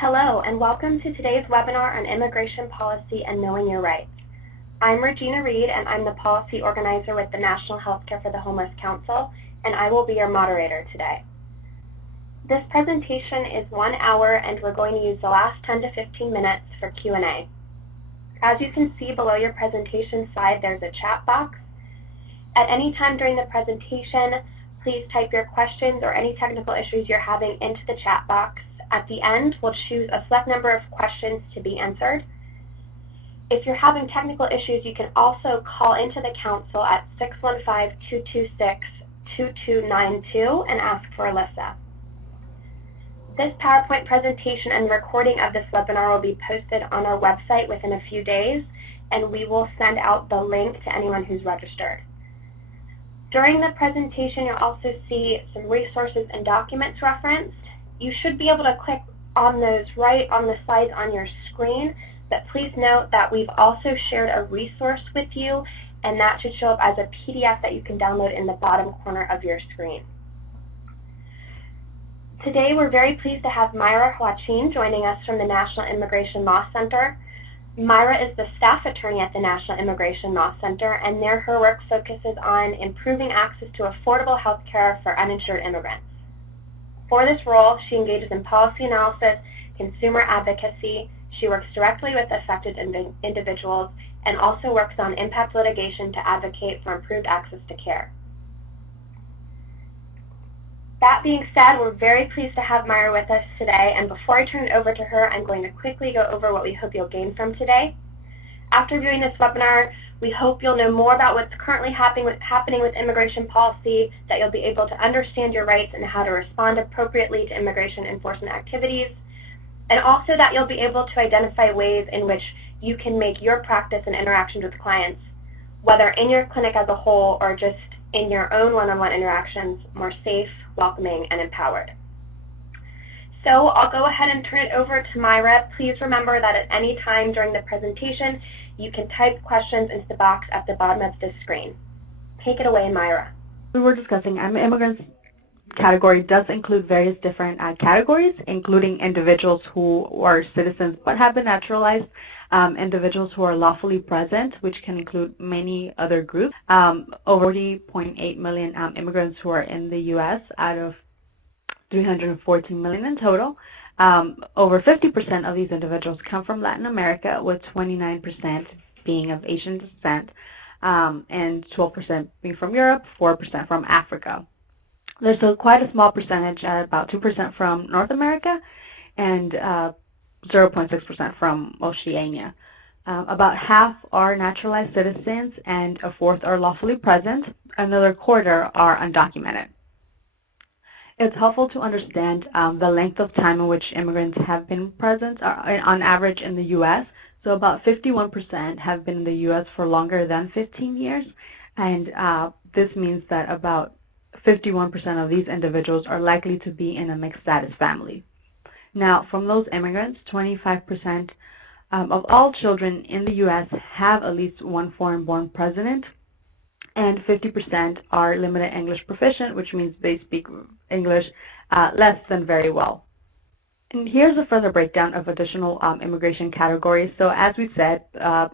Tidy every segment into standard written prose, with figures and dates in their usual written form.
Hello, and welcome to today's webinar on immigration policy and knowing your rights. I'm Regina Reed, and I'm the policy organizer with the National Healthcare for the Homeless Council, and I will be your moderator today. This presentation is 1 hour, and we're going to use the last 10 to 15 minutes for Q&A. As you can see below your presentation slide, there's a chat box. At any time during the presentation, please type your questions or any technical issues you're having into the chat box. At the end, we'll choose a select number of questions to be answered. If you're having technical issues, you can also call into the Council at 615-226-2292 and ask for Alyssa. This PowerPoint presentation and recording of this webinar will be posted on our website within a few days, and we will send out the link to anyone who's registered. During the presentation, you'll also see some resources and documents referenced. You should be able to click on those right on the slides on your screen, but please note that we've also shared a resource with you, and that should show up as a PDF that you can download in the bottom corner of your screen. Today, we're very pleased to have Mayra Joachin joining us from the National Immigration Law Center. Mayra is the staff attorney at the National Immigration Law Center, and there her work focuses on improving access to affordable health care for uninsured immigrants. For this role, she engages in policy analysis, consumer advocacy. She works directly with affected individuals and also works on impact litigation to advocate for improved access to care. That being said, we're very pleased to have Mayra with us today, and before I turn it over to her, I'm going to quickly go over what we hope you'll gain from today. After viewing this webinar, we hope you'll know more about what's currently happening with immigration policy, that you'll be able to understand your rights and how to respond appropriately to immigration enforcement activities, and also that you'll be able to identify ways in which you can make your practice and interactions with clients, whether in your clinic as a whole or just in your own one-on-one interactions, more safe, welcoming, and empowered. So I'll go ahead and turn it over to Mayra. Please remember that at any time during the presentation, you can type questions into the box at the bottom of the screen. Take it away, Mayra. We were discussing immigrants category does include various different categories, including individuals who are citizens but have been naturalized, individuals who are lawfully present, which can include many other groups, over 40.8 million immigrants who are in the U.S. out of 314 million in total. Over 50% of these individuals come from Latin America, with 29% being of Asian descent, and 12% being from Europe, 4% from Africa. There's quite a small percentage, about 2% from North America, and 0.6% from Oceania. About half are naturalized citizens, and a fourth are lawfully present. Another quarter are undocumented. It's helpful to understand the length of time in which immigrants have been present on average in the U.S. So about 51% have been in the U.S. for longer than 15 years, and this means that about 51% of these individuals are likely to be in a mixed status family. Now, from those immigrants, 25% of all children in the U.S. have at least one foreign-born resident, and 50% are limited English proficient, which means they speak English less than very well. And here's a further breakdown of additional immigration categories. So as we said,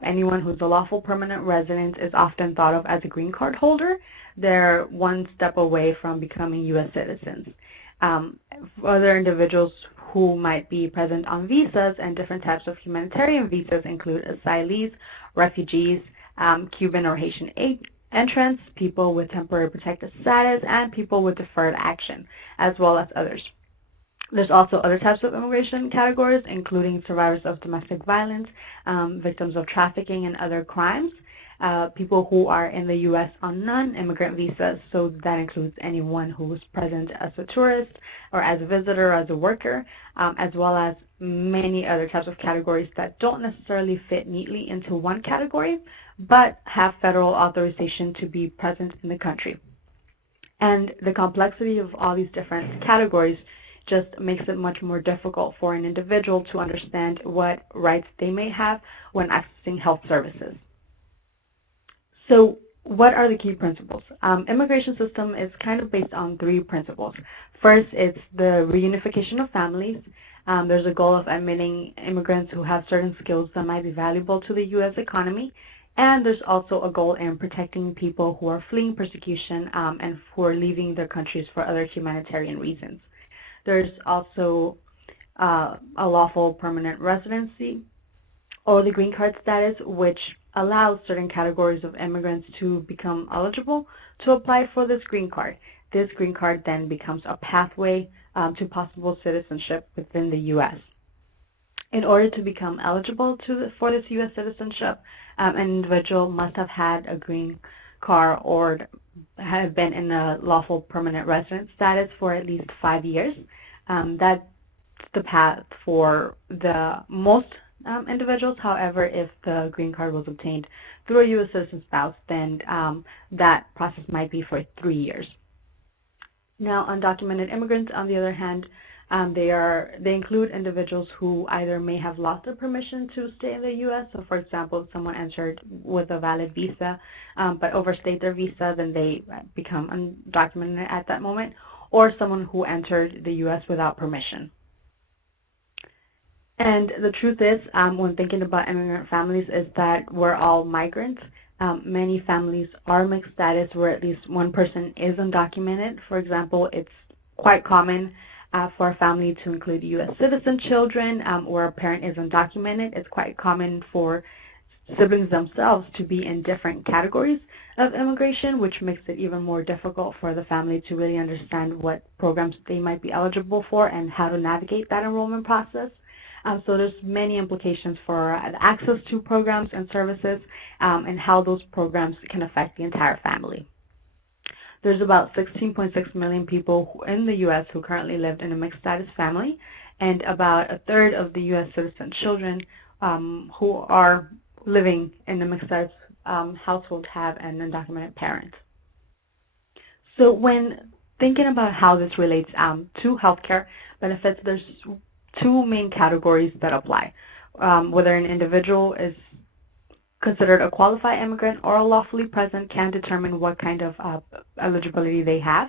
anyone who's a lawful permanent resident is often thought of as a green card holder. They're one step away from becoming U.S. citizens. Other individuals who might be present on visas and different types of humanitarian visas include asylees, refugees, Cuban or Haitian entrants, people with temporary protected status, and people with deferred action, as well as others. There's also other types of immigration categories, including survivors of domestic violence, victims of trafficking and other crimes, people who are in the U.S. on non-immigrant visas, so that includes anyone who is present as a tourist or as a visitor or as a worker, as well as many other types of categories that don't necessarily fit neatly into one category, but have federal authorization to be present in the country. And the complexity of all these different categories just makes it much more difficult for an individual to understand what rights they may have when accessing health services. So what are the key principles? Immigration system is kind of based on three principles. First, it's the reunification of families. There's a goal of admitting immigrants who have certain skills that might be valuable to the U.S. economy. And there's also a goal in protecting people who are fleeing persecution and who are leaving their countries for other humanitarian reasons. There's also a lawful permanent residency or the green card status, which allows certain categories of immigrants to become eligible to apply for this green card. This green card then becomes a pathway to possible citizenship within the U.S. In order to become eligible for this U.S. citizenship, an individual must have had a green card or have been in a lawful permanent resident status for at least 5 years. That's the path for the most individuals. However, if the green card was obtained through a U.S. citizen spouse, then that process might be for 3 years. Now, undocumented immigrants, on the other hand, they include individuals who either may have lost their permission to stay in the U.S. So, for example, if someone entered with a valid visa but overstayed their visa, then they become undocumented at that moment, or someone who entered the U.S. without permission. And the truth is, when thinking about immigrant families, is that we're all migrants. Many families are mixed status where at least one person is undocumented. For example, it's quite common for a family to include U.S. citizen children where a parent is undocumented. It's quite common for siblings themselves to be in different categories of immigration, which makes it even more difficult for the family to really understand what programs they might be eligible for and how to navigate that enrollment process. So there's many implications for access to programs and services and how those programs can affect the entire family. There's about 16.6 million people in the U.S. who currently live in a mixed status family, and about a third of the U.S. citizen children who are living in a mixed status household have an undocumented parent. So when thinking about how this relates to healthcare benefits, there's two main categories that apply. Whether an individual is considered a qualified immigrant or a lawfully present can determine what kind of eligibility they have.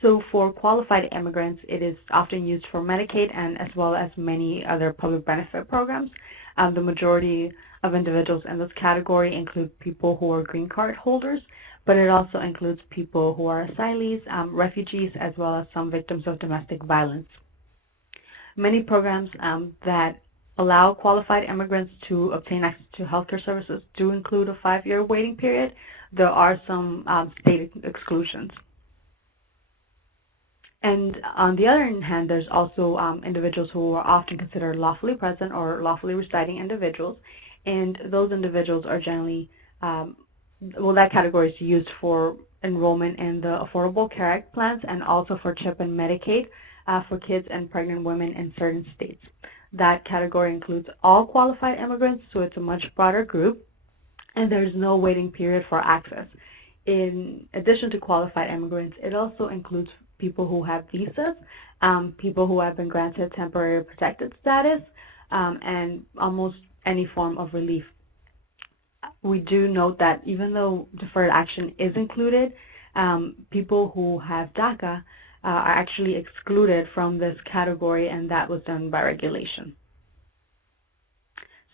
So for qualified immigrants, it is often used for Medicaid and as well as many other public benefit programs. The majority of individuals in this category include people who are green card holders, but it also includes people who are asylees, refugees, as well as some victims of domestic violence. Many programs that allow qualified immigrants to obtain access to healthcare services do include a 5-year waiting period. There are some state exclusions. And on the other hand, there's also individuals who are often considered lawfully present or lawfully residing individuals, and those individuals are generally, that category is used for enrollment in the Affordable Care Act plans and also for CHIP and Medicaid for kids and pregnant women in certain states. That category includes all qualified immigrants, so it's a much broader group, and there's no waiting period for access. In addition to qualified immigrants, it also includes people who have visas, people who have been granted temporary protected status, and almost any form of relief. We do note that even though deferred action is included, people who have DACA are actually excluded from this category, and that was done by regulation.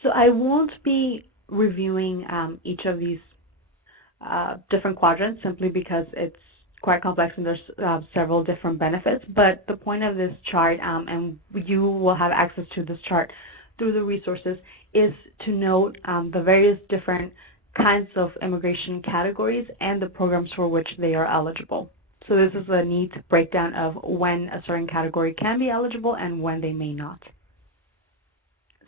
So I won't be reviewing each of these different quadrants simply because it's quite complex and there's several different benefits, but the point of this chart, and you will have access to this chart through the resources, is to note the various different kinds of immigration categories and the programs for which they are eligible. So this is a neat breakdown of when a certain category can be eligible and when they may not.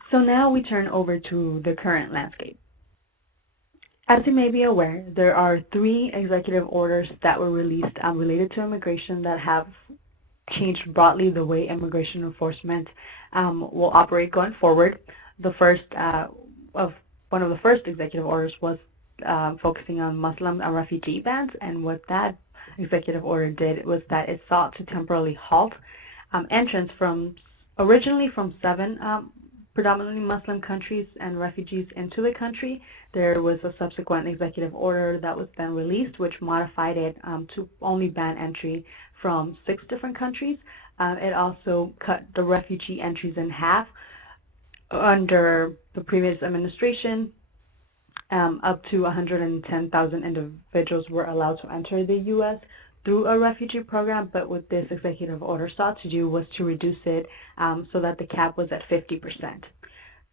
So now we turn over to the current landscape. As you may be aware, there are 3 executive orders that were released related to immigration that have changed broadly the way immigration enforcement will operate going forward. The first one of the first executive orders was focusing on Muslim and refugee bans, and what that executive order did was that it sought to temporarily halt entrance originally from 7 predominantly Muslim countries and refugees into the country. There was a subsequent executive order that was then released, which modified it to only ban entry from 6 different countries. It also cut the refugee entries in half. Under the previous administration, up to 110,000 individuals were allowed to enter the U.S. through a refugee program, but what this executive order sought to do was to reduce it so that the cap was at 50%.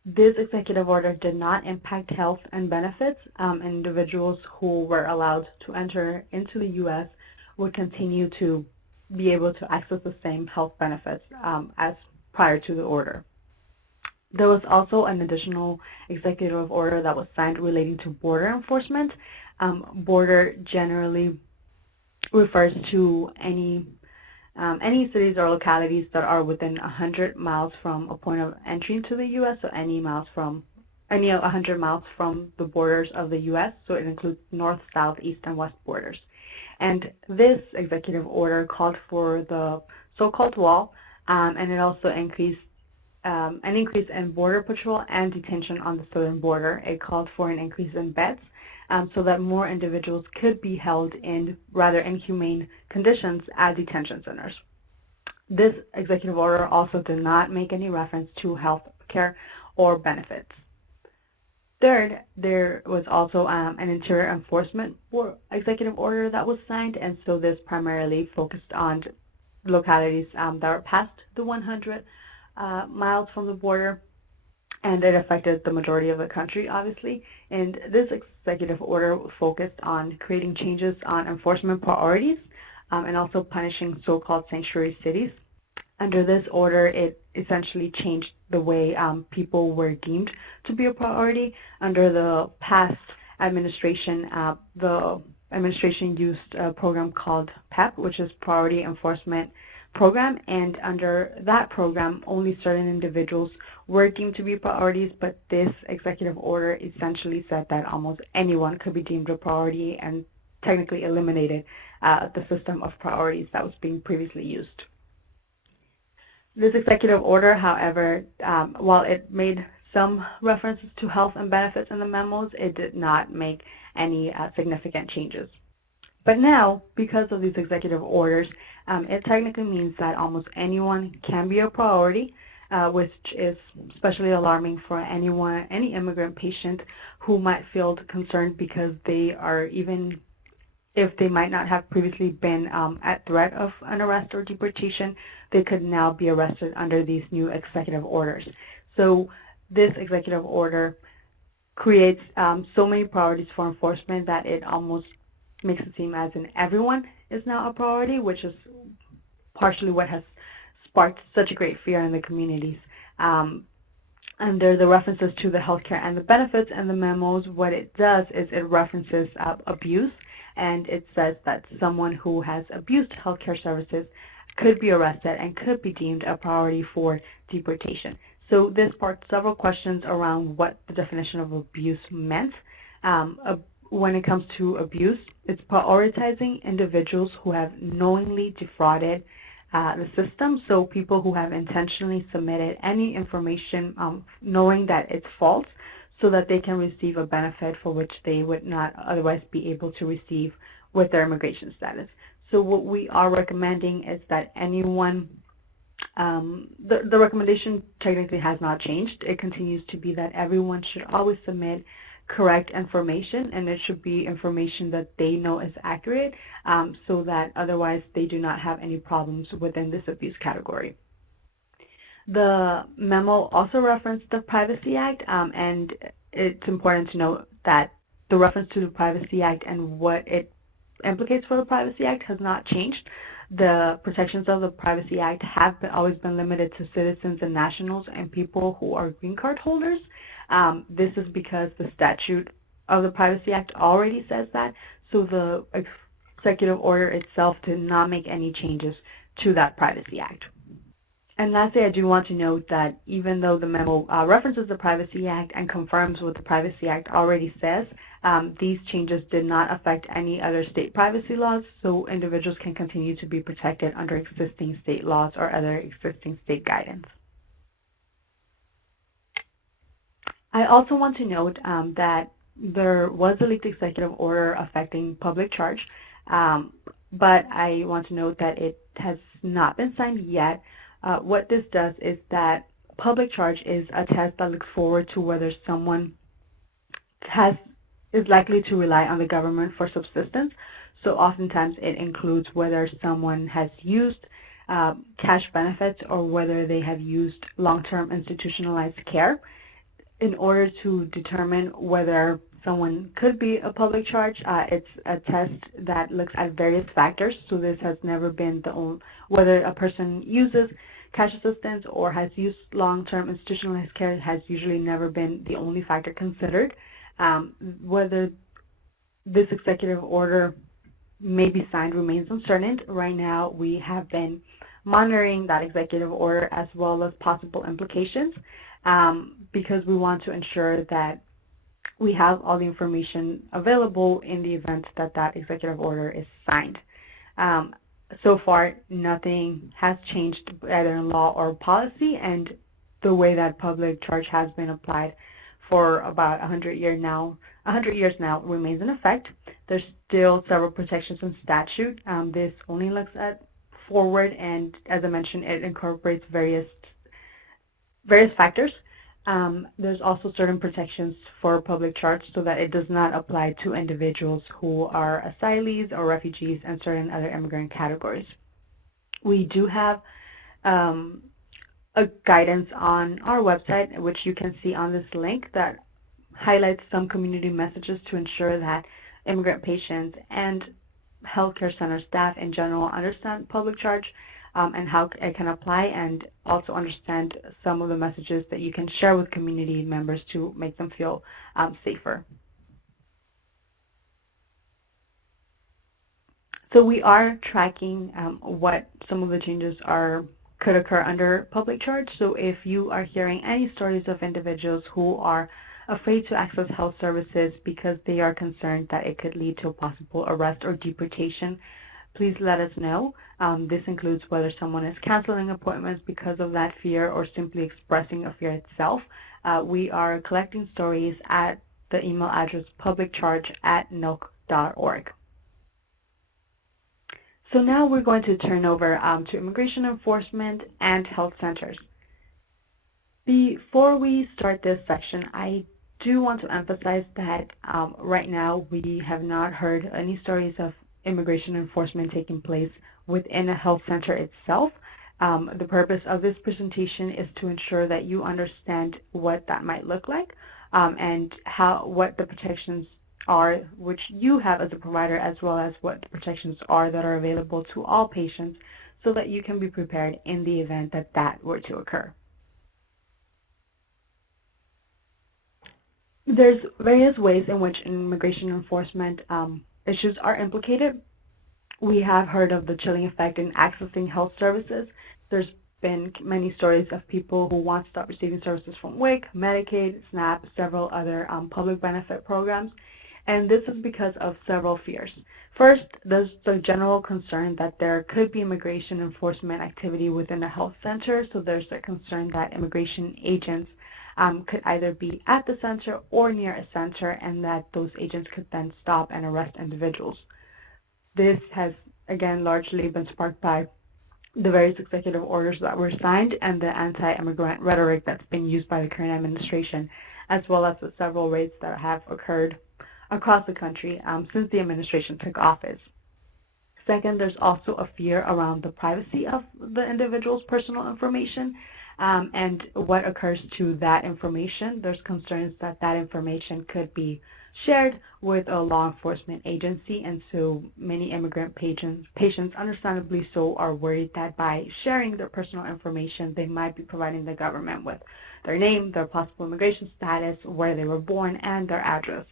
This executive order did not impact health and benefits. Individuals who were allowed to enter into the U.S. would continue to be able to access the same health benefits as prior to the order. There was also an additional executive order that was signed relating to border enforcement. Border generally refers to any cities or localities that are within 100 miles from a point of entry into the U.S., so any 100 miles from the borders of the U.S., so it includes north, south, east, and west borders. And this executive order called for the so-called wall, and it also increased an increase in border patrol and detention on the southern border. It called for an increase in beds so that more individuals could be held in rather inhumane conditions at detention centers. This executive order also did not make any reference to health care or benefits. Third, there was also an interior enforcement executive order that was signed, and so this primarily focused on localities that are past the 100 miles from the border, and it affected the majority of the country, obviously. And this executive order focused on creating changes on enforcement priorities and also punishing so-called sanctuary cities. Under this order, it essentially changed the way people were deemed to be a priority. Under the past administration, the administration used a program called PEP, which is Priority Enforcement Program, and under that program, only certain individuals were deemed to be priorities, but this executive order essentially said that almost anyone could be deemed a priority and technically eliminated the system of priorities that was being previously used. This executive order, however, while it made some references to health and benefits in the memos, it did not make any significant changes. But now, because of these executive orders, it technically means that almost anyone can be a priority, which is especially alarming for any immigrant patient who might feel concerned because they are, even if they might not have previously been at threat of an arrest or deportation, they could now be arrested under these new executive orders. So this executive order creates so many priorities for enforcement that it almost makes it seem as in everyone is now a priority, which is partially what has sparked such a great fear in the communities. Under the references to the healthcare and the benefits and the memos, what it does is it references abuse, and it says that someone who has abused healthcare services could be arrested and could be deemed a priority for deportation. So this sparked several questions around what the definition of abuse meant. When it comes to abuse, it's prioritizing individuals who have knowingly defrauded the system, so people who have intentionally submitted any information knowing that it's false so that they can receive a benefit for which they would not otherwise be able to receive with their immigration status. So what we are recommending is that anyone, the recommendation technically has not changed. It continues to be that everyone should always submit correct information, and it should be information that they know is accurate so that otherwise they do not have any problems within this abuse category. The memo also referenced the Privacy Act, and it's important to note that the reference to the Privacy Act and what it implicates for the Privacy Act has not changed. The protections of the Privacy Act have always been limited to citizens and nationals and people who are green card holders. This is because the statute of the Privacy Act already says that, so the executive order itself did not make any changes to that Privacy Act. And lastly, I do want to note that even though the memo references the Privacy Act and confirms what the Privacy Act already says, these changes did not affect any other state privacy laws, so individuals can continue to be protected under existing state laws or other existing state guidance. I also want to note that there was a leaked executive order affecting public charge, but I want to note that it has not been signed yet. What this does is that public charge is a test that looks forward to whether someone has is likely to rely on the government for subsistence. So oftentimes it includes whether someone has used cash benefits or whether they have used long-term institutionalized care in order to determine whether someone could be a public charge. It's a test that looks at various factors. So this has never been the only, whether a person uses cash assistance or has used long-term institutionalized care has usually never been the only factor considered. Whether this executive order may be signed remains uncertain. Right now, we have been monitoring that executive order as well as possible implications because we want to ensure that we have all the information available in the event that that executive order is signed. So far, nothing has changed either in law or policy, and the way that public charge has been applied for about 100 years now remains in effect. There's still several protections in statute. This only looks at forward, and as I mentioned, it incorporates various factors. There's also certain protections for public charge so that it does not apply to individuals who are asylees or refugees and certain other immigrant categories. We do have a guidance on our website, which you can see on this link, that highlights some community messages to ensure that immigrant patients and healthcare center staff in general understand public charge and how it can apply, and also understand some of the messages that you can share with community members to make them feel safer. So we are tracking what some of the changes could occur under public charge. So if you are hearing any stories of individuals who are afraid to access health services because they are concerned that it could lead to a possible arrest or deportation, please let us know. This includes whether someone is canceling appointments because of that fear or simply expressing a fear itself. We are collecting stories at the email address publiccharge@nilc.org. So now we're going to turn over to immigration enforcement and health centers. Before we start this section, I do want to emphasize that right now we have not heard any stories of immigration enforcement taking place within a health center itself. The purpose of this presentation is to ensure that you understand what that might look like and what the protections are which you have as a provider, as well as what the protections are that are available to all patients, so that you can be prepared in the event that that were to occur. There's various ways in which immigration enforcement issues are implicated. We have heard of the chilling effect in accessing health services. There's been many stories of people who want to stop receiving services from WIC, Medicaid, SNAP, several other public benefit programs. And this is because of several fears. First, there's the general concern that there could be immigration enforcement activity within a health center. So there's a concern that immigration agents could either be at the center or near a center, and that those agents could then stop and arrest individuals. This has, again, largely been sparked by the various executive orders that were signed and the anti-immigrant rhetoric that's been used by the current administration, as well as the several raids that have occurred across the country since the administration took office. Second, there's also a fear around the privacy of the individual's personal information and what occurs to that information. There's concerns that that information could be shared with a law enforcement agency, and so many immigrant patients understandably so are worried that by sharing their personal information, they might be providing the government with their name, their possible immigration status, where they were born, and their address.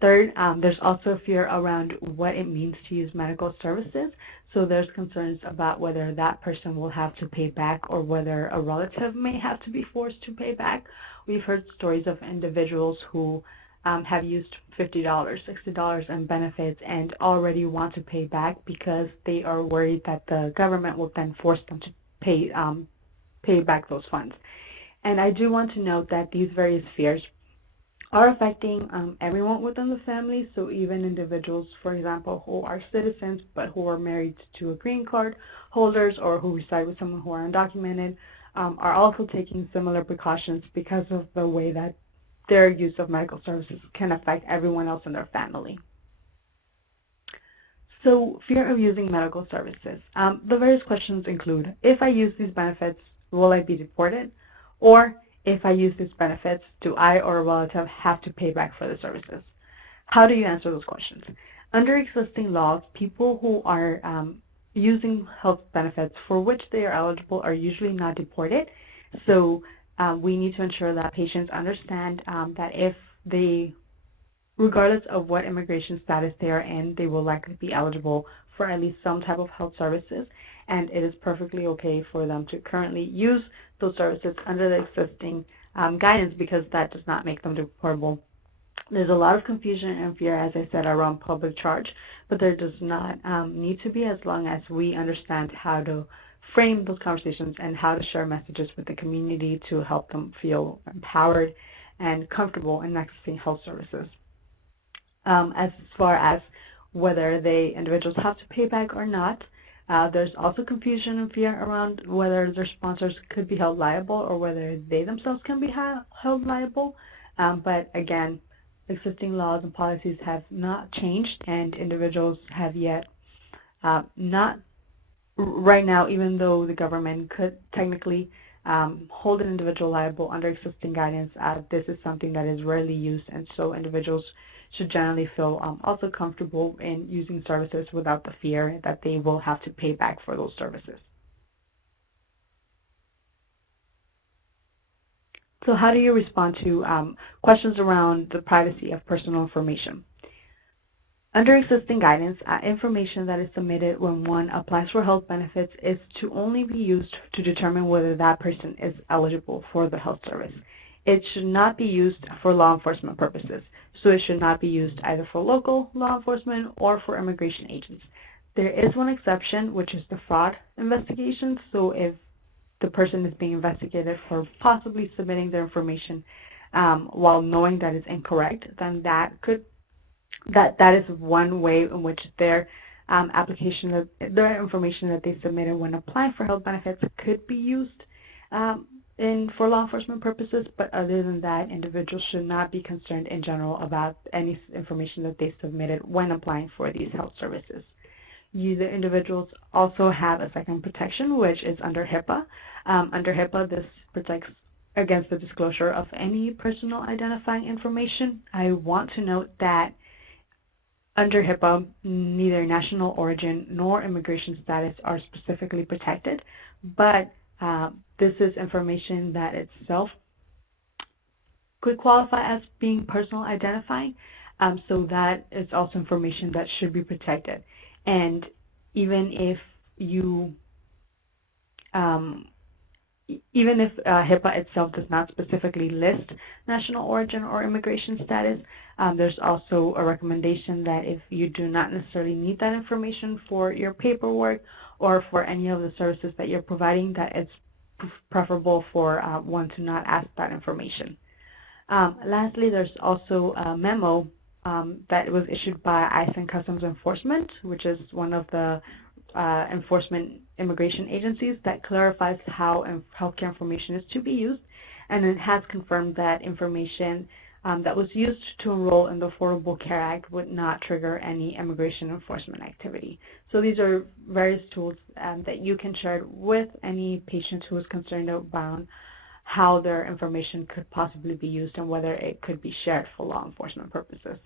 Third, there's also fear around what it means to use medical services. So there's concerns about whether that person will have to pay back or whether a relative may have to be forced to pay back. We've heard stories of individuals who have used $50, $60 in benefits and already want to pay back because they are worried that the government will then force them to pay back those funds. And I do want to note that these various fears are affecting everyone within the family. So even individuals, for example, who are citizens but who are married to a green card holders or who reside with someone who are undocumented, are also taking similar precautions because of the way that their use of medical services can affect everyone else in their family. So fear of using medical services. The various questions include, if I use these benefits, will I be deported? Or if I use these benefits, do I or a relative have to pay back for the services? How do you answer those questions? Under existing laws, people who are using health benefits for which they are eligible are usually not deported. So we need to ensure that patients understand that if they, regardless of what immigration status they are in, they will likely be eligible for at least some type of health services, and it is perfectly okay for them to currently use those services under the existing guidance because that does not make them deportable. There's a lot of confusion and fear, as I said, around public charge, but there does not need to be as long as we understand how to frame those conversations and how to share messages with the community to help them feel empowered and comfortable in accessing health services. As far as whether individuals have to pay back or not, there's also confusion and fear around whether their sponsors could be held liable or whether they themselves can be held liable. But again, existing laws and policies have not changed, and individuals have yet not right now, even though the government could technically hold an individual liable under existing guidance, this is something that is rarely used, and so individuals should generally feel also comfortable in using services without the fear that they will have to pay back for those services. So how do you respond to questions around the privacy of personal information? Under existing guidance, information that is submitted when one applies for health benefits is to only be used to determine whether that person is eligible for the health service. It should not be used for law enforcement purposes, so it should not be used either for local law enforcement or for immigration agents. There is one exception, which is the fraud investigation. So if the person is being investigated for possibly submitting their information while knowing that it's incorrect, then that is one way in which their application, their information that they submitted when applying for health benefits could be used for law enforcement purposes. But other than that, individuals should not be concerned in general about any information that they submitted when applying for these health services. The individuals also have a second protection, which is under HIPAA. Under HIPAA, this protects against the disclosure of any personal identifying information. I want to note that under HIPAA, neither national origin nor immigration status are specifically protected, but this is information that itself could qualify as being personal identifying, so that is also information that should be protected. And even if HIPAA itself does not specifically list national origin or immigration status, there's also a recommendation that if you do not necessarily need that information for your paperwork or for any of the services that you're providing, that it's preferable for one to not ask that information. Lastly, there's also a memo that was issued by ICE and Customs Enforcement, which is one of the enforcement immigration agencies, that clarifies how healthcare information is to be used, and it has confirmed that information that was used to enroll in the Affordable Care Act would not trigger any immigration enforcement activity. So these are various tools that you can share with any patient who is concerned about how their information could possibly be used and whether it could be shared for law enforcement purposes.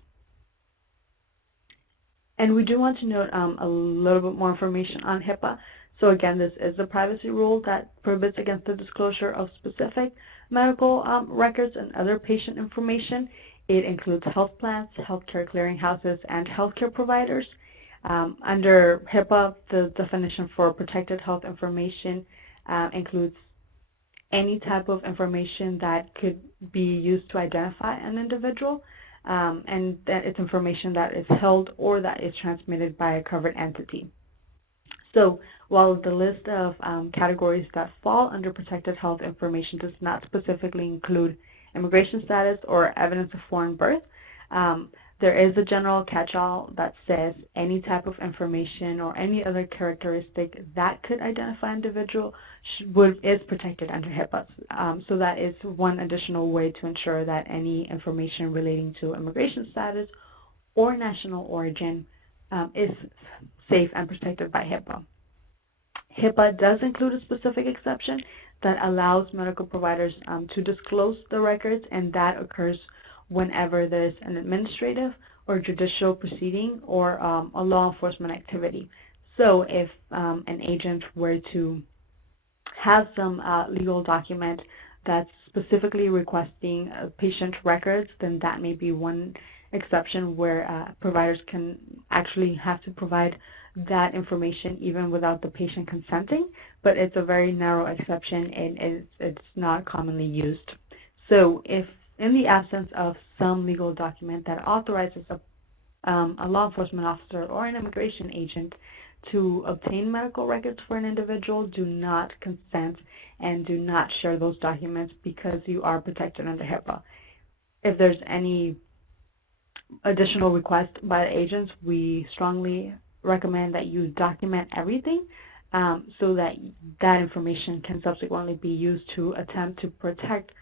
And we do want to note a little bit more information on HIPAA. So again, this is a privacy rule that prohibits against the disclosure of specific medical records and other patient information. It includes health plans, healthcare clearinghouses, and healthcare providers. Under HIPAA, the definition for protected health information includes any type of information that could be used to identify an individual, and that it's information that is held or that is transmitted by a covered entity. So while the list of categories that fall under protected health information does not specifically include immigration status or evidence of foreign birth, there is a general catch-all that says any type of information or any other characteristic that could identify an individual is protected under HIPAA. So that is one additional way to ensure that any information relating to immigration status or national origin is safe and protected by HIPAA. HIPAA does include a specific exception that allows medical providers to disclose the records, and that occurs whenever there's an administrative or judicial proceeding or a law enforcement activity. So if an agent were to have some legal document that's specifically requesting patient records, then that may be one exception where providers can actually have to provide that information even without the patient consenting, but it's a very narrow exception and it's not commonly used. So if in the absence of some legal document that authorizes a law enforcement officer or an immigration agent to obtain medical records for an individual, do not consent and do not share those documents because you are protected under HIPAA. If there's any additional request by the agents, we strongly recommend that you document everything so that that information can subsequently be used to attempt to protect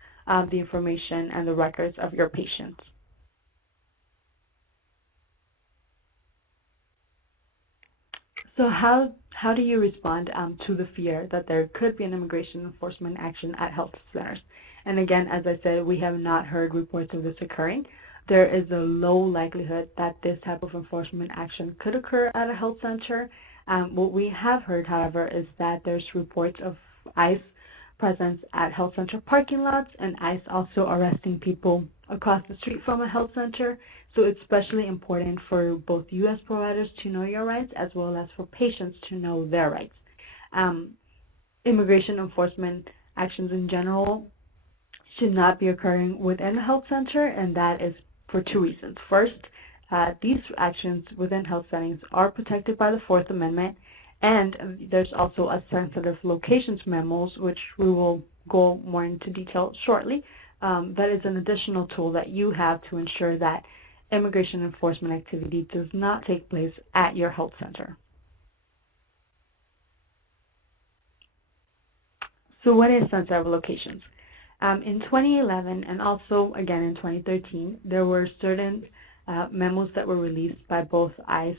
the information and the records of your patients. So how do you respond to the fear that there could be an immigration enforcement action at health centers? And again, as I said, we have not heard reports of this occurring. There is a low likelihood that this type of enforcement action could occur at a health center. What we have heard, however, is that there's reports of ICE presence at health center parking lots and ICE also arresting people across the street from a health center. So it's especially important for both U.S. providers to know your rights as well as for patients to know their rights. Immigration enforcement actions in general should not be occurring within a health center, and that is for two reasons. First, these actions within health settings are protected by the Fourth Amendment, and there's also a sensitive locations memos, which we will go more into detail shortly. That is an additional tool that you have to ensure that immigration enforcement activity does not take place at your health center. So what is sensitive locations? In 2011 and also again in 2013, there were certain memos that were released by both ICE,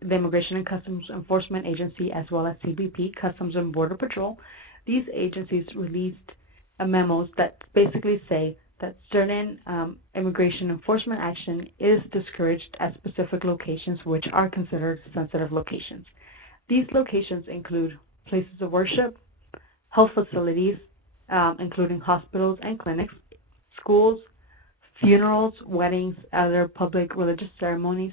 the Immigration and Customs Enforcement Agency, as well as CBP, Customs and Border Patrol. These agencies released memos that basically say that certain immigration enforcement action is discouraged at specific locations which are considered sensitive locations. These locations include places of worship, health facilities, including hospitals and clinics, schools, funerals, weddings, other public religious ceremonies,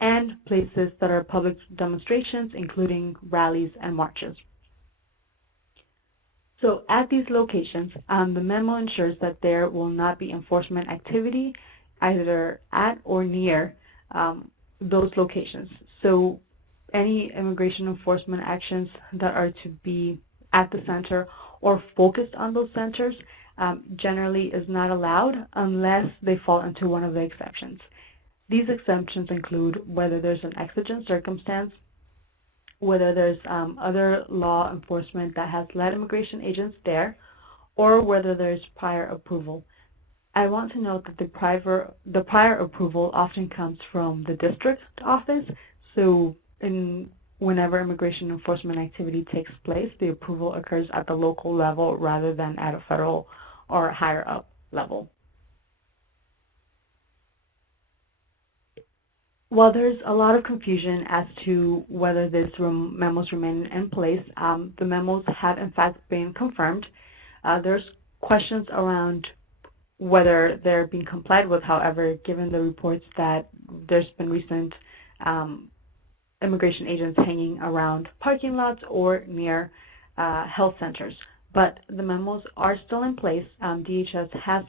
and places that are public demonstrations, including rallies and marches. So at these locations, the memo ensures that there will not be enforcement activity either at or near those locations. So any immigration enforcement actions that are to be at the center or focused on those centers generally is not allowed unless they fall into one of the exceptions. These exemptions include whether there's an exigent circumstance, whether there's other law enforcement that has led immigration agents there, or whether there's prior approval. I want to note that the prior approval often comes from the district office, so whenever immigration enforcement activity takes place, the approval occurs at the local level rather than at a federal or higher up level. While there's a lot of confusion as to whether these memos remain in place, the memos have in fact been confirmed. There's questions around whether they're being complied with, however, given the reports that there's been recent immigration agents hanging around parking lots or near health centers. But the memos are still in place. DHS has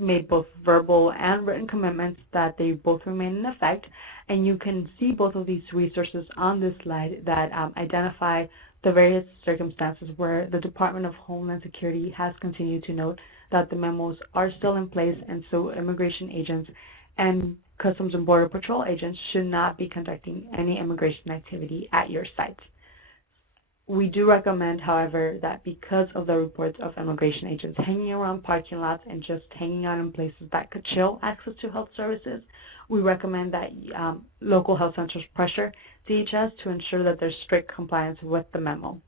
made both verbal and written commitments that they both remain in effect. And you can see both of these resources on this slide that identify the various circumstances where the Department of Homeland Security has continued to note that the memos are still in place, and so immigration agents and Customs and Border Patrol agents should not be conducting any immigration activity at your sites. We do recommend, however, that because of the reports of immigration agents hanging around parking lots and just hanging out in places that could chill access to health services, we recommend that local health centers pressure DHS to ensure that there's strict compliance with the memo.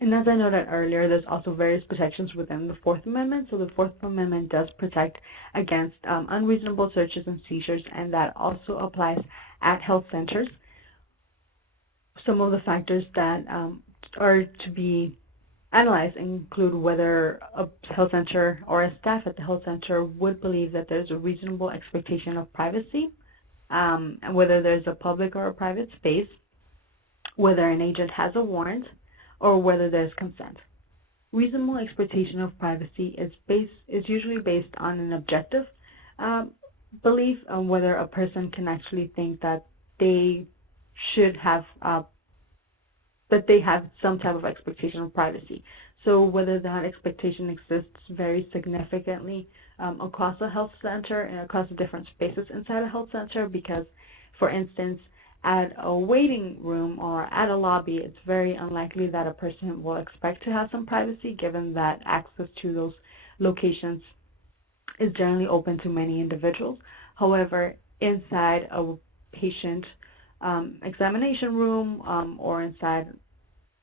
And as I noted earlier, there's also various protections within the Fourth Amendment. So the Fourth Amendment does protect against unreasonable searches and seizures, and that also applies at health centers. Some of the factors that are to be analyzed include whether a health center or a staff at the health center would believe that there's a reasonable expectation of privacy, and whether there's a public or a private space, whether an agent has a warrant, or whether there's consent. Reasonable expectation of privacy is usually based on an objective belief on whether a person can actually think that they should have that they have some type of expectation of privacy. So whether that expectation exists very significantly across a health center and across the different spaces inside a health center, because, for instance, at a waiting room or at a lobby, it's very unlikely that a person will expect to have some privacy, given that access to those locations is generally open to many individuals. However, inside a patient examination room or inside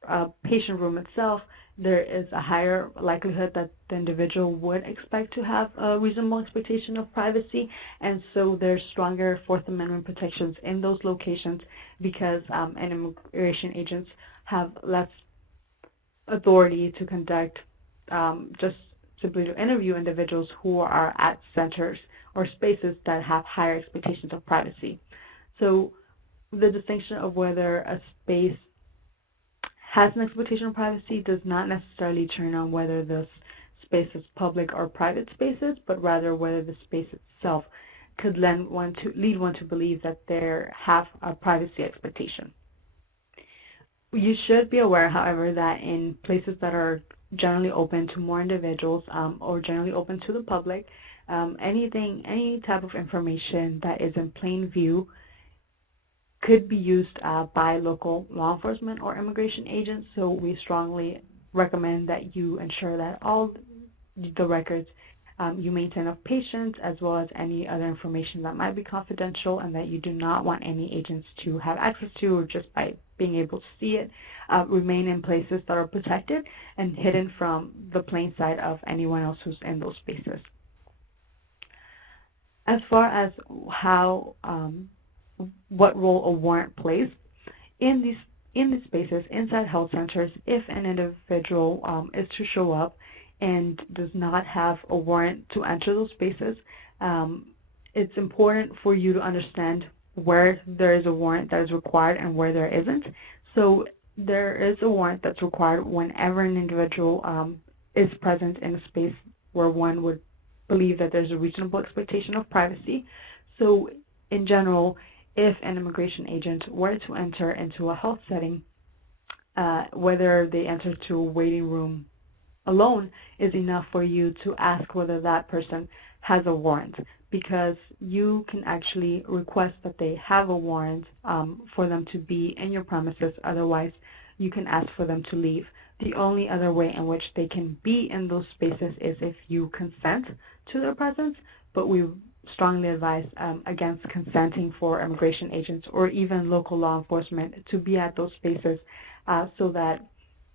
a patient room itself, there is a higher likelihood that the individual would expect to have a reasonable expectation of privacy, and so there's stronger Fourth Amendment protections in those locations because immigration agents have less authority to conduct just simply to interview individuals who are at centers or spaces that have higher expectations of privacy. So the distinction of whether a space has an expectation of privacy does not necessarily turn on whether the space is public or private spaces, but rather whether the space itself could lead one to believe that they have a privacy expectation. You should be aware, however, that in places that are generally open to more individuals or generally open to the public, any type of information that is in plain view could be used by local law enforcement or immigration agents, so we strongly recommend that you ensure that all the records you maintain of patients, as well as any other information that might be confidential and that you do not want any agents to have access to, or just by being able to see it, remain in places that are protected and hidden from the plain sight of anyone else who's in those spaces. As far as how what role a warrant plays in these spaces inside health centers, if an individual is to show up and does not have a warrant to enter those spaces, it's important for you to understand where there is a warrant that is required and where there isn't. So there is a warrant that's required whenever an individual is present in a space where one would believe that there's a reasonable expectation of privacy. So in general, if an immigration agent were to enter into a health setting, whether they enter to a waiting room alone is enough for you to ask whether that person has a warrant, because you can actually request that they have a warrant for them to be in your premises. Otherwise, you can ask for them to leave. The only other way in which they can be in those spaces is if you consent to their presence, but we strongly advise against consenting for immigration agents or even local law enforcement to be at those spaces so that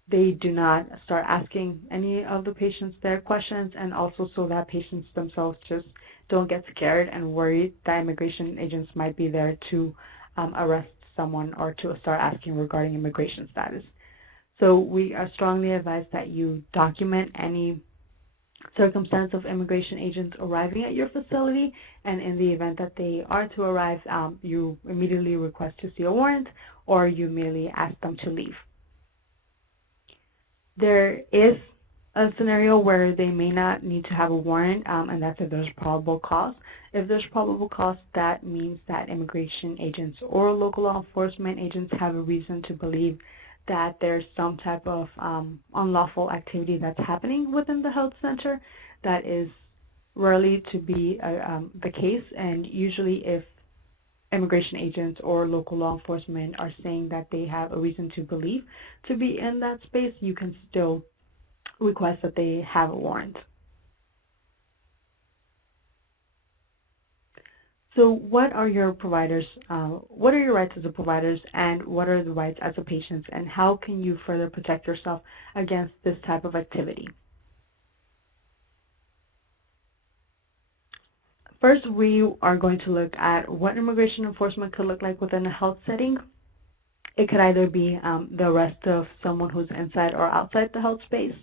they do not start asking any of the patients their questions, and also so that patients themselves just don't get scared and worried that immigration agents might be there to arrest someone or to start asking regarding immigration status. So we are strongly advised that you document any circumstance of immigration agents arriving at your facility, and in the event that they are to arrive, you immediately request to see a warrant, or you merely ask them to leave. There is a scenario where they may not need to have a warrant, and that's if there's probable cause. If there's probable cause, that means that immigration agents or local law enforcement agents have a reason to believe that there's some type of unlawful activity that's happening within the health center. That is rarely to be the case, and usually if immigration agents or local law enforcement are saying that they have a reason to believe to be in that space, you can still request that they have a warrant. So what are your providers, what are your rights as a providers, and what are the rights as a patient, and how can you further protect yourself against this type of activity? First, we are going to look at what immigration enforcement could look like within a health setting. It could either be the arrest of someone who's inside or outside the health space,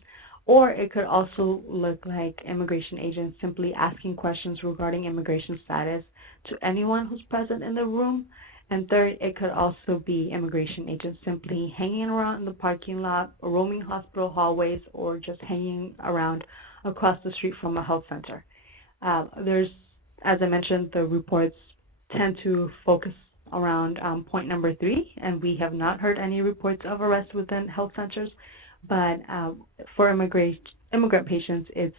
or it could also look like immigration agents simply asking questions regarding immigration status to anyone who's present in the room. And third, it could also be immigration agents simply hanging around in the parking lot, or roaming hospital hallways, or just hanging around across the street from a health center. There's, as I mentioned, the reports tend to focus around point number 3, and we have not heard any reports of arrest within health centers. But for immigrant patients, it's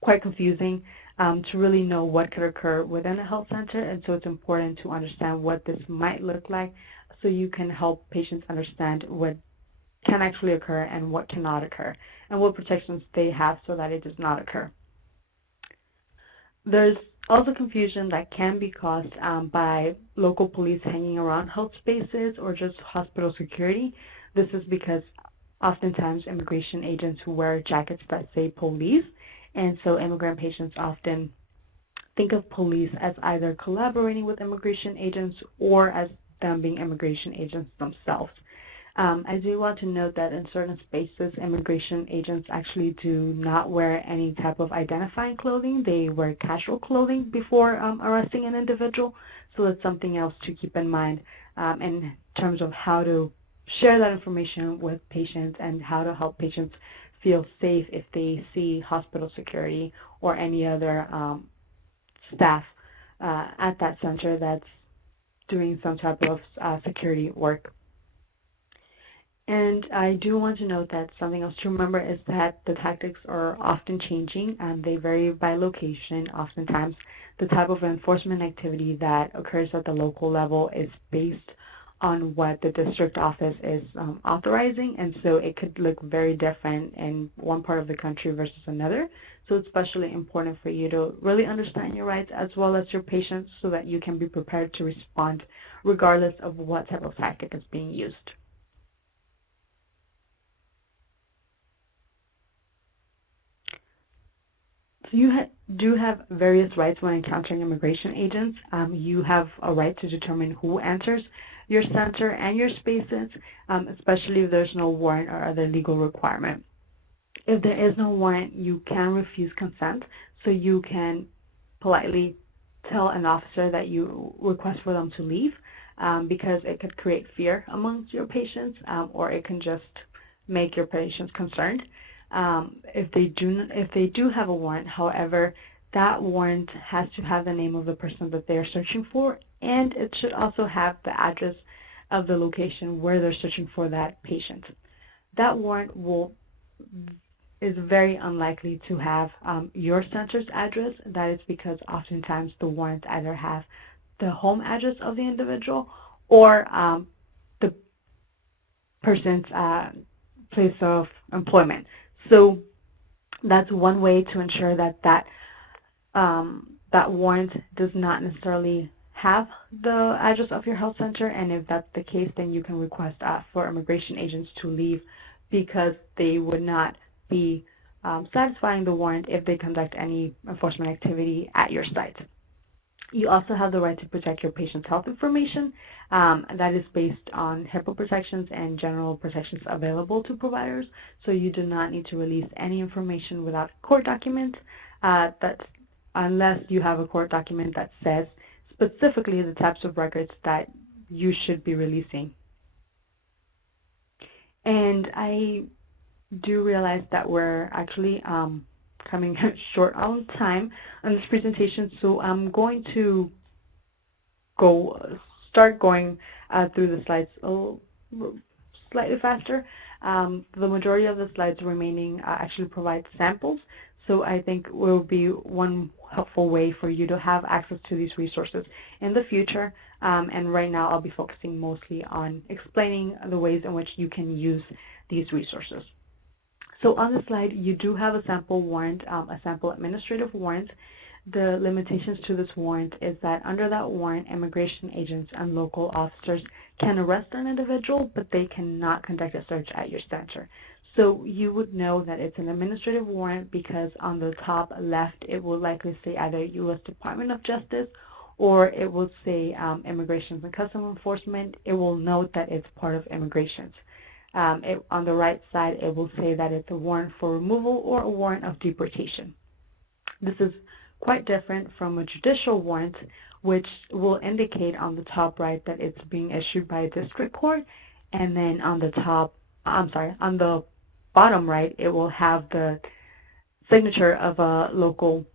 quite confusing to really know what could occur within a health center, and so it's important to understand what this might look like so you can help patients understand what can actually occur and what cannot occur, and what protections they have so that it does not occur. There's also confusion that can be caused by local police hanging around health spaces or just hospital security. This is because oftentimes immigration agents who wear jackets that say police, and so immigrant patients often think of police as either collaborating with immigration agents or as them being immigration agents themselves. I do want to note that in certain spaces, immigration agents actually do not wear any type of identifying clothing. They wear casual clothing before arresting an individual, so that's something else to keep in mind in terms of how to share that information with patients and how to help patients feel safe if they see hospital security or any other staff at that center that's doing some type of security work. And I do want to note that something else to remember is that the tactics are often changing and they vary by location. Oftentimes, the type of enforcement activity that occurs at the local level is based on what the district office is authorizing, and so it could look very different in one part of the country versus another. So it's especially important for you to really understand your rights as well as your patients so that you can be prepared to respond regardless of what type of tactic is being used. So you do have various rights when encountering immigration agents. You have a right to determine who enters your center and your spaces, especially if there's no warrant or other legal requirement. If there is no warrant, you can refuse consent, so you can politely tell an officer that you request for them to leave because it could create fear amongst your patients or it can just make your patients concerned. If they do have a warrant, however, that warrant has to have the name of the person that they are searching for, and it should also have the address of the location where they're searching for that patient. That warrant is very unlikely to have your center's address. That is because oftentimes the warrants either have the home address of the individual or the person's place of employment. So that's one way to ensure that that warrant does not necessarily have the address of your health center, and if that's the case, then you can request for immigration agents to leave because they would not be satisfying the warrant if they conduct any enforcement activity at your site. You also have the right to protect your patient's health information. That is based on HIPAA protections and general protections available to providers, so you do not need to release any information without court documents, unless you have a court document that says specifically the types of records that you should be releasing. And I do realize that we're actually coming short on time on this presentation, so I'm going to start going through the slides slightly faster. The majority of the slides remaining actually provide samples, so I think will be one helpful way for you to have access to these resources in the future. And right now I'll be focusing mostly on explaining the ways in which you can use these resources. So on the slide, you do have a sample warrant, a sample administrative warrant. The limitations to this warrant is that under that warrant, immigration agents and local officers can arrest an individual, but they cannot conduct a search at your center. So you would know that it's an administrative warrant because on the top left, it will likely say either U.S. Department of Justice or it will say Immigration and Customs Enforcement. It will note that it's part of immigration. On the right side, it will say that it's a warrant for removal or a warrant of deportation. This is quite different from a judicial warrant, which will indicate on the top right that it's being issued by a district court, and then on the on the bottom right, it will have the signature of a local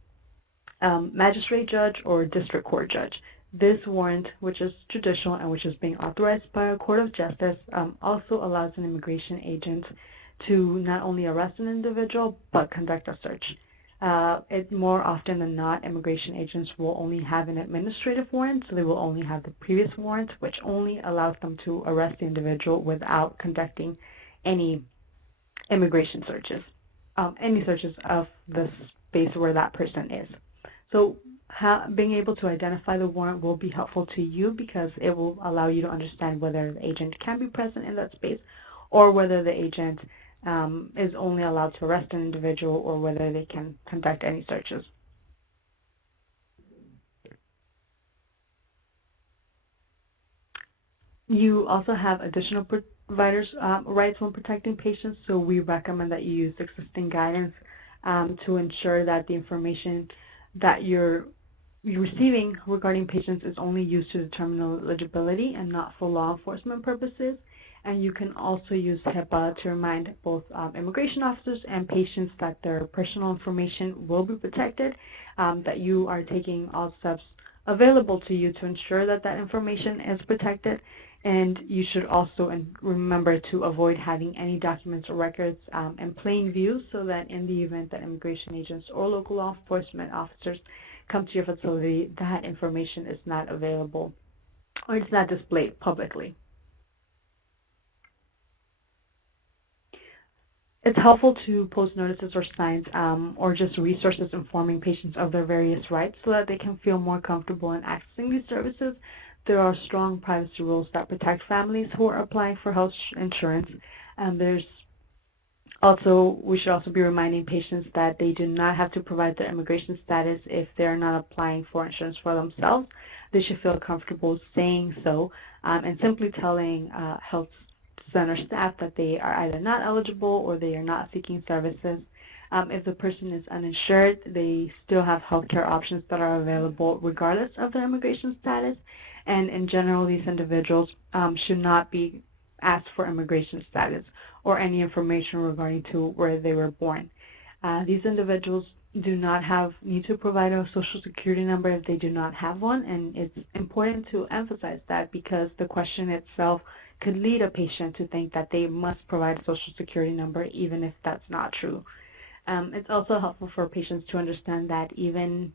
magistrate judge or district court judge. This warrant, which is judicial and which is being authorized by a court of justice, also allows an immigration agent to not only arrest an individual, but conduct a search. More often than not, immigration agents will only have an administrative warrant, so they will only have the previous warrant, which only allows them to arrest the individual without conducting any immigration searches, any searches of the space where that person is. So being able to identify the warrant will be helpful to you because it will allow you to understand whether the agent can be present in that space or whether the agent is only allowed to arrest an individual or whether they can conduct any searches. You also have additional providers' rights when protecting patients, so we recommend that you use existing guidance to ensure that the information that you're receiving regarding patients is only used to determine eligibility and not for law enforcement purposes. And you can also use HIPAA to remind both immigration officers and patients that their personal information will be protected, that you are taking all steps available to you to ensure that that information is protected. And you should also remember to avoid having any documents or records in plain view so that in the event that immigration agents or local law enforcement officers come to your facility, that information is not available or it's not displayed publicly. It's helpful to post notices or signs or just resources informing patients of their various rights so that they can feel more comfortable in accessing these services. There are strong privacy rules that protect families who are applying for health insurance. And we should also be reminding patients that they do not have to provide their immigration status if they're not applying for insurance for themselves. They should feel comfortable saying so and simply telling health center staff that they are either not eligible or they are not seeking services. If the person is uninsured, they still have healthcare options that are available regardless of their immigration status. And in general, these individuals should not be asked for immigration status or any information regarding to where they were born. These individuals do not need to provide a social security number if they do not have one, and it's important to emphasize that because the question itself could lead a patient to think that they must provide a social security number even if that's not true. It's also helpful for patients to understand that even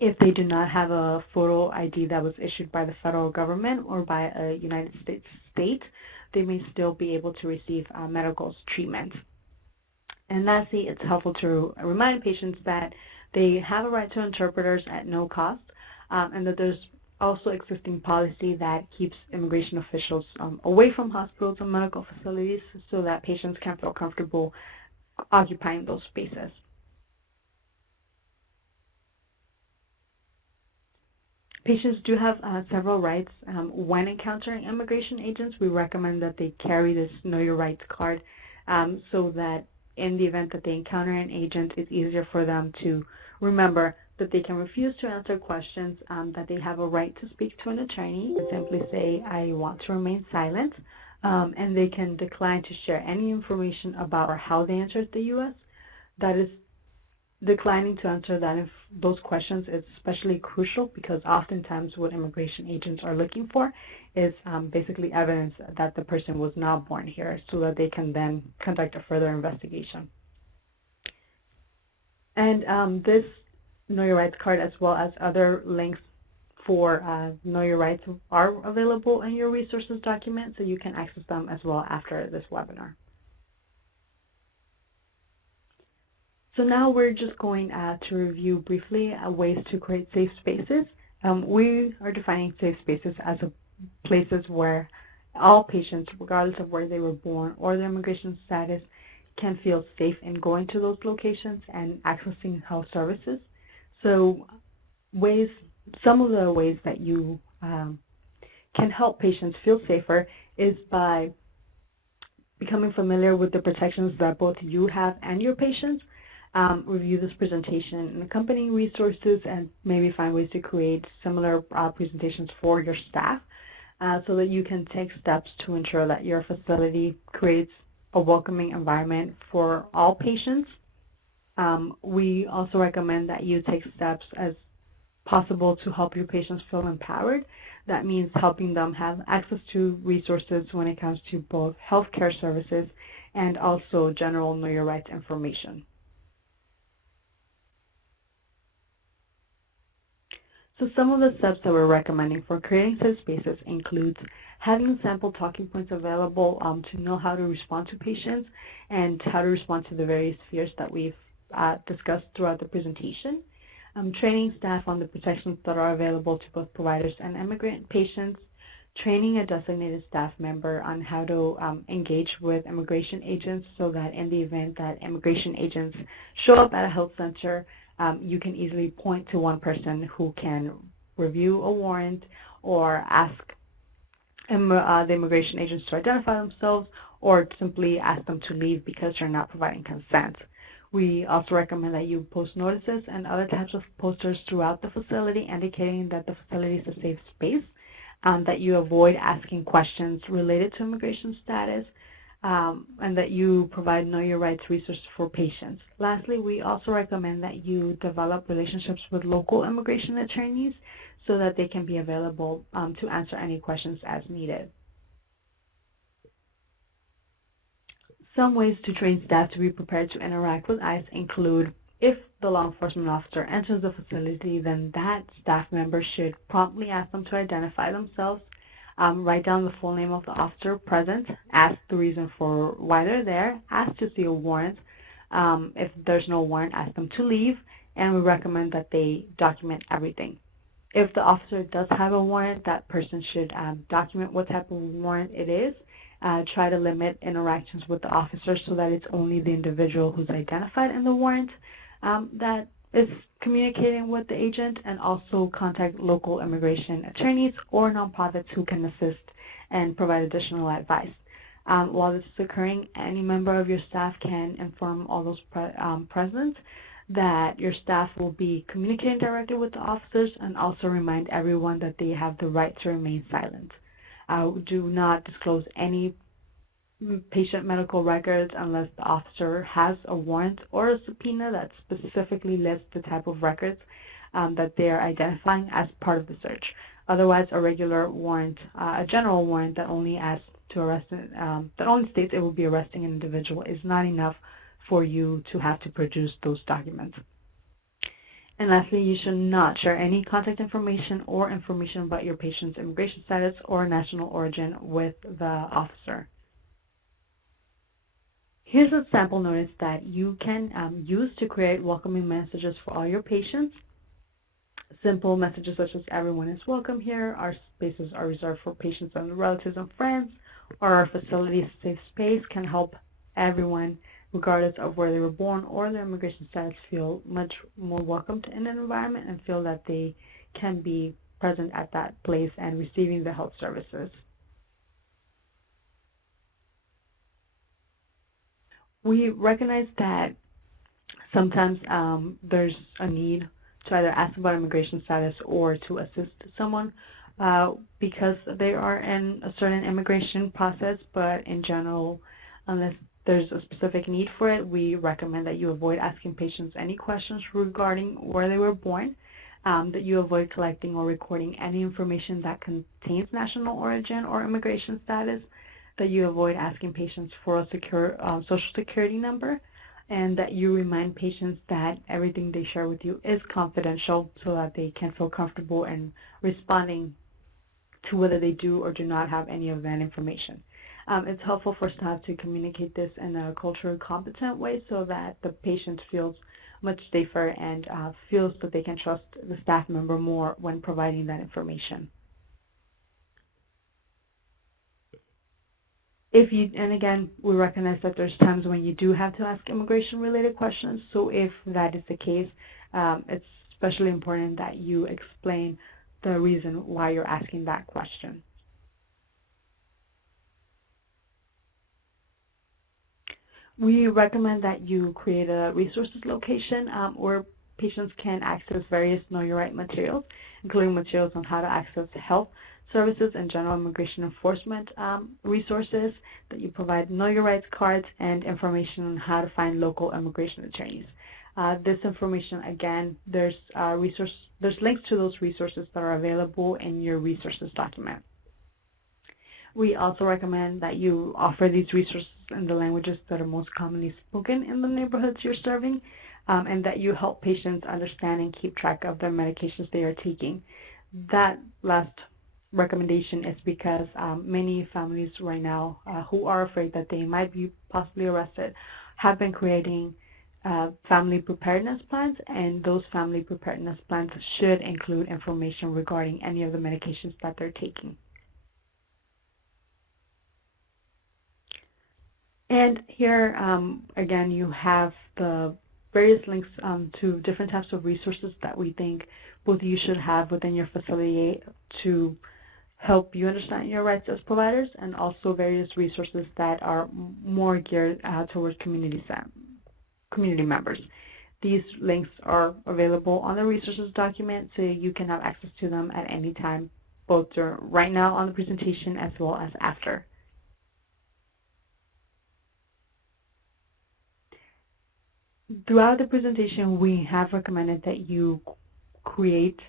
if they do not have a photo ID that was issued by the federal government or by a United States state, they may still be able to receive medical treatment. And lastly, it's helpful to remind patients that they have a right to interpreters at no cost, and that there's also existing policy that keeps immigration officials away from hospitals and medical facilities so that patients can feel comfortable occupying those spaces. Patients do have several rights. When encountering immigration agents, we recommend that they carry this Know Your Rights card so that in the event that they encounter an agent, it's easier for them to remember that they can refuse to answer questions, that they have a right to speak to an attorney and simply say, I want to remain silent. and they can decline to share any information about or how they entered the U.S. That is, declining to answer those questions is especially crucial because oftentimes what immigration agents are looking for is basically evidence that the person was not born here so that they can then conduct a further investigation. And this Know Your Rights card, as well as other links for Know Your Rights, are available in your resources document, so you can access them as well after this webinar. So now we're just going to review briefly ways to create safe spaces. We are defining safe spaces as places where all patients, regardless of where they were born or their immigration status, can feel safe in going to those locations and accessing health services. So some of the ways that you can help patients feel safer is by becoming familiar with the protections that both you have and your patients. Review this presentation and accompanying resources, and maybe find ways to create similar presentations for your staff so that you can take steps to ensure that your facility creates a welcoming environment for all patients. We also recommend that you take steps as possible to help your patients feel empowered. That means helping them have access to resources when it comes to both healthcare services and also general Know Your Rights information. So some of the steps that we're recommending for creating safe spaces includes having sample talking points available to know how to respond to patients and how to respond to the various fears that we've discussed throughout the presentation. Training staff on the protections that are available to both providers and immigrant patients. Training a designated staff member on how to engage with immigration agents so that in the event that immigration agents show up at a health center, you can easily point to one person who can review a warrant or ask the immigration agents to identify themselves, or simply ask them to leave because they're not providing consent. We also recommend that you post notices and other types of posters throughout the facility indicating that the facility is a safe space, that you avoid asking questions related to immigration status, and that you provide Know Your Rights resources for patients. Lastly, we also recommend that you develop relationships with local immigration attorneys so that they can be available to answer any questions as needed. Some ways to train staff to be prepared to interact with ICE include, if the law enforcement officer enters the facility, then that staff member should promptly ask them to identify themselves, write down the full name of the officer present, ask the reason for why they're there, ask to see a warrant. If there's no warrant, ask them to leave, and we recommend that they document everything. If the officer does have a warrant, that person should document what type of warrant it is. Try to limit interactions with the officer so that it's only the individual who's identified in the warrant that is communicating with the agent, and also contact local immigration attorneys or nonprofits who can assist and provide additional advice. While this is occurring, any member of your staff can inform all those present that your staff will be communicating directly with the officers, and also remind everyone that they have the right to remain silent. Do not disclose any patient medical records unless the officer has a warrant or a subpoena that specifically lists the type of records that they are identifying as part of the search. Otherwise, a regular warrant, a general warrant that only asks to arrest, that only states it will be arresting an individual, is not enough for you to have to produce those documents. And lastly, you should not share any contact information or information about your patient's immigration status or national origin with the officer. Here's a sample notice that you can use to create welcoming messages for all your patients. Simple messages such as "Everyone is welcome here," "Our spaces are reserved for patients and relatives and friends," or "Our facility is a safe space," can help everyone, regardless of where they were born or their immigration status, feel much more welcomed in an environment and feel that they can be present at that place and receiving the health services. We recognize that sometimes there's a need to either ask about immigration status or to assist someone because they are in a certain immigration process, but in general, unless there's a specific need for it, we recommend that you avoid asking patients any questions regarding where they were born, that you avoid collecting or recording any information that contains national origin or immigration status, that you avoid asking patients for a secure social security number, and that you remind patients that everything they share with you is confidential so that they can feel comfortable in responding to whether they do or do not have any of that information. It's helpful for staff to communicate this in a culturally competent way so that the patient feels much safer and feels that they can trust the staff member more when providing that information. And again, we recognize that there's times when you do have to ask immigration-related questions, so if that is the case, it's especially important that you explain the reason why you're asking that question. We recommend that you create a resources location where patients can access various Know Your Right materials, including materials on how to access health services and general immigration enforcement resources, that you provide Know Your Rights cards and information on how to find local immigration attorneys. This information, again, there's links to those resources that are available in your resources document. We also recommend that you offer these resources in the languages that are most commonly spoken in the neighborhoods you're serving, and that you help patients understand and keep track of the medications they are taking. That last recommendation is because many families right now who are afraid that they might be possibly arrested have been creating family preparedness plans, and those family preparedness plans should include information regarding any of the medications that they're taking. And here, again, you have the various links to different types of resources that we think both you should have within your facility to help you understand your rights as providers, and also various resources that are more geared towards community members. These links are available on the resources document, so you can have access to them at any time, both right now on the presentation as well as after. Throughout the presentation, we have recommended that you create,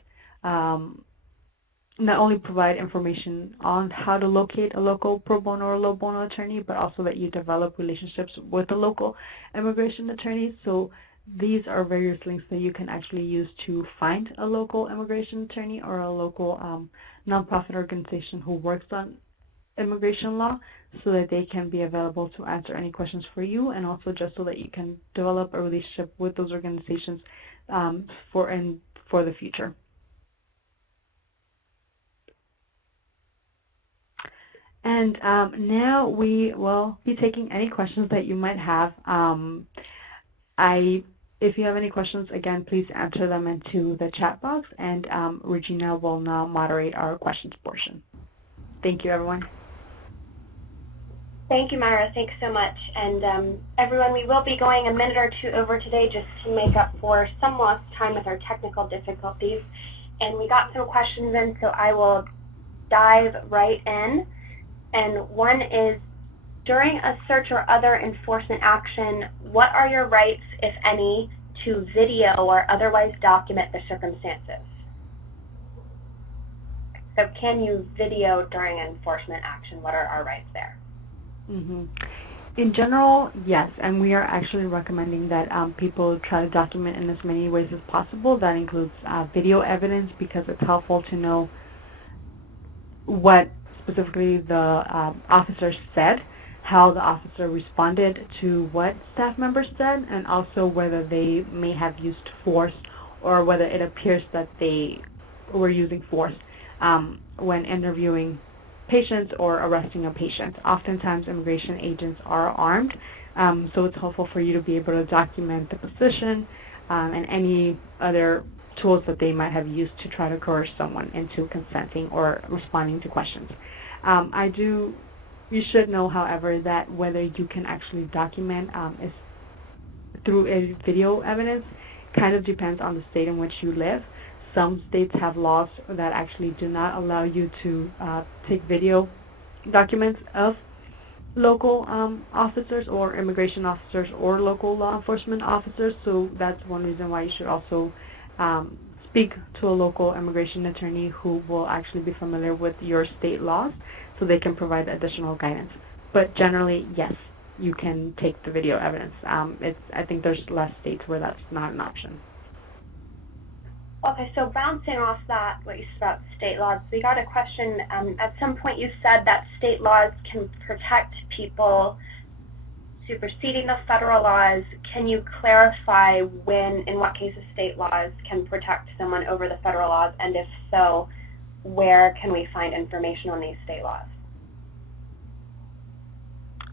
not only provide information on how to locate a local pro bono or low bono attorney, but also that you develop relationships with the local immigration attorneys. So these are various links that you can actually use to find a local immigration attorney or a local nonprofit organization who works on immigration law, so that they can be available to answer any questions for you, and also just so that you can develop a relationship with those organizations for the future. And now we will be taking any questions that you might have. If you have any questions, again, please enter them into the chat box, and Regina will now moderate our questions portion. Thank you, everyone. Thank you, Mayra. Thanks so much. And everyone, we will be going a minute or two over today just to make up for some lost time with our technical difficulties. And we got some questions in, so I will dive right in. And one is, during a search or other enforcement action, what are your rights, if any, to video or otherwise document the circumstances? So can you video during an enforcement action? What are our rights there? Mm-hmm. In general, yes, and we are actually recommending that people try to document in as many ways as possible. That includes video evidence, because it's helpful to know what specifically the officer said, how the officer responded to what staff members said, and also whether they may have used force or whether it appears that they were using force when interviewing patients or arresting a patient. Oftentimes immigration agents are armed, so it's helpful for you to be able to document the position and any other tools that they might have used to try to coerce someone into consenting or responding to questions. You should know, however, that whether you can actually document is through a video evidence kind of depends on the state in which you live. Some states have laws that actually do not allow you to take video documents of local officers or immigration officers or local law enforcement officers, so that's one reason why you should also speak to a local immigration attorney who will actually be familiar with your state laws so they can provide additional guidance. But generally, yes, you can take the video evidence. I think there's less states where that's not an option. Okay, so bouncing off that, what you said about state laws, we got a question. At some point you said that state laws can protect people superseding the federal laws. Can you clarify when, in what cases state laws can protect someone over the federal laws, and if so, where can we find information on these state laws?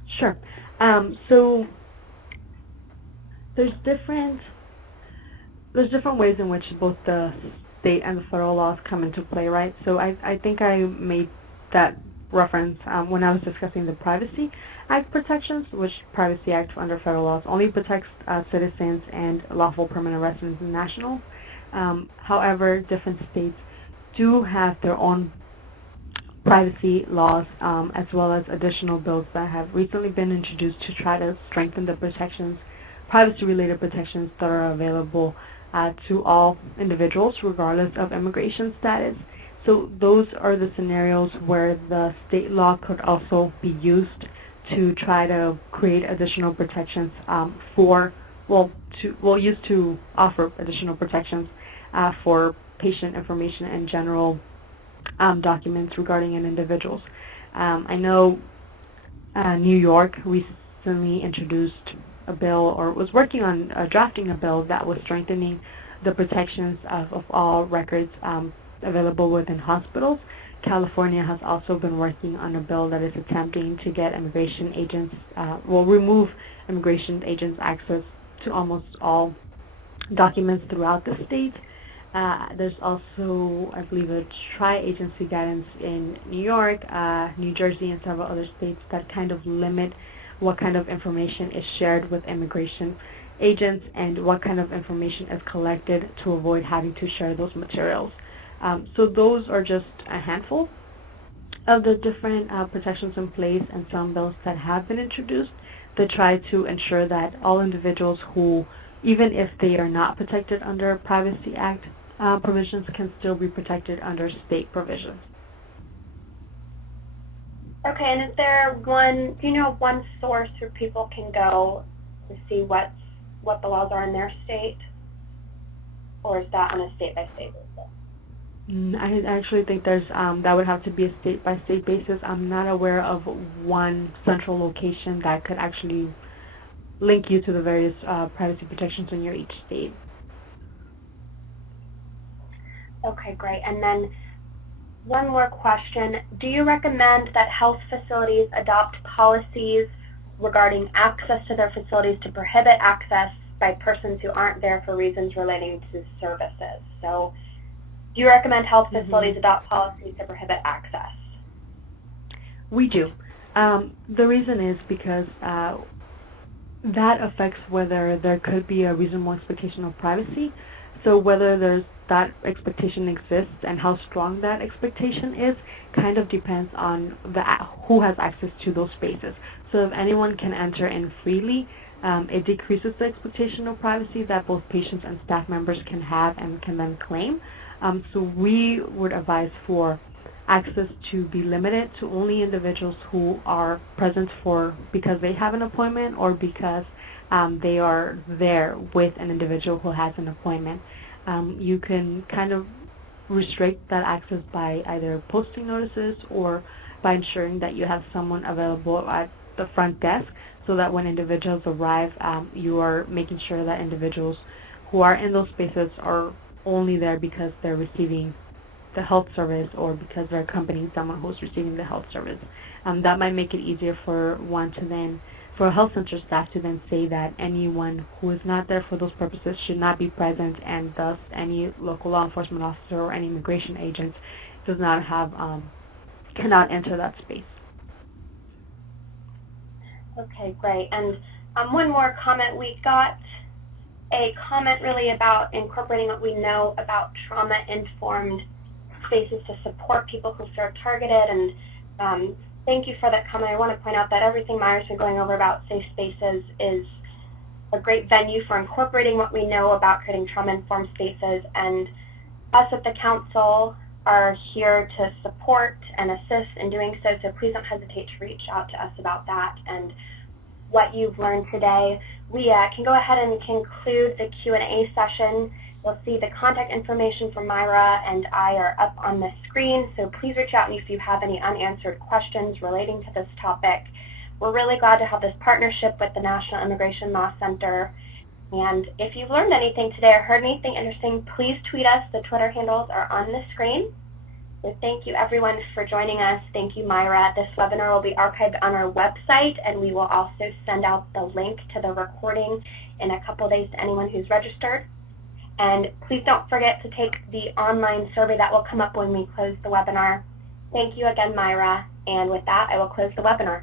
Sure. So there's different ways in which both the state and the federal laws come into play, right? So I think I made that reference when I was discussing the Privacy Act protections, which Privacy Act under federal laws only protects citizens and lawful permanent residents and nationals. However, different states do have their own privacy laws, as well as additional bills that have recently been introduced to try to strengthen the protections, privacy-related protections that are available to all individuals regardless of immigration status. So those are the scenarios where the state law could also be used to try to create additional protections used to offer additional protections for patient information and general documents regarding an individual. I know New York recently introduced a bill, or was working on drafting a bill that was strengthening the protections of all records available within hospitals. California has also been working on a bill that is attempting to get immigration agents, remove immigration agents' access to almost all documents throughout the state. There's also, I believe, a tri-agency guidance in New York, New Jersey, and several other states that kind of limit what kind of information is shared with immigration agents and what kind of information is collected to avoid having to share those materials. So those are just a handful of the different protections in place and some bills that have been introduced that try to ensure that all individuals who, even if they are not protected under Privacy Act provisions, can still be protected under state provisions. Okay, and is there one, do you know one source where people can go to see what the laws are in their state? Or is that on a state-by-state basis? I actually think there's that would have to be a state-by-state basis. I'm not aware of one central location that could actually link you to the various privacy protections in your each state. Okay, great. And then one more question. Do you recommend that health facilities adopt policies regarding access to their facilities to prohibit access by persons who aren't there for reasons relating to services? So do you recommend health facilities adopt policies to prohibit access? We do. The reason is because that affects whether there could be a reasonable expectation of privacy. So whether that expectation exists and how strong that expectation is kind of depends on who has access to those spaces. So if anyone can enter in freely, it decreases the expectation of privacy that both patients and staff members can have and can then claim. So we would advise for access to be limited to only individuals who are present because they have an appointment or because they are there with an individual who has an appointment. You can kind of restrict that access by either posting notices or by ensuring that you have someone available at the front desk so that when individuals arrive, you are making sure that individuals who are in those spaces are only there because they're receiving the health service or because they're accompanying someone who's receiving the health service. That might make it easier for a health center staff to then say that anyone who is not there for those purposes should not be present, and thus any local law enforcement officer or any immigration agent does not have, cannot enter that space. Okay, great. And one more comment we got. a comment really about incorporating what we know about trauma-informed spaces to support people who feel targeted. And thank you for that comment. I want to point out that everything Mayra's been going over about safe spaces is a great venue for incorporating what we know about creating trauma-informed spaces. And us at the Council are here to support and assist in doing so, so please don't hesitate to reach out to us about that and what you've learned today. We can go ahead and conclude the Q&A session. You'll see the contact information for Mayra and I are up on the screen, so please reach out if you have any unanswered questions relating to this topic. We're really glad to have this partnership with the National Immigration Law Center. And if you've learned anything today or heard anything interesting, please tweet us. The Twitter handles are on the screen. So thank you, everyone, for joining us. Thank you, Mayra. This webinar will be archived on our website, and we will also send out the link to the recording in a couple days to anyone who's registered. And please don't forget to take the online survey that will come up when we close the webinar. Thank you again, Mayra. And with that, I will close the webinar.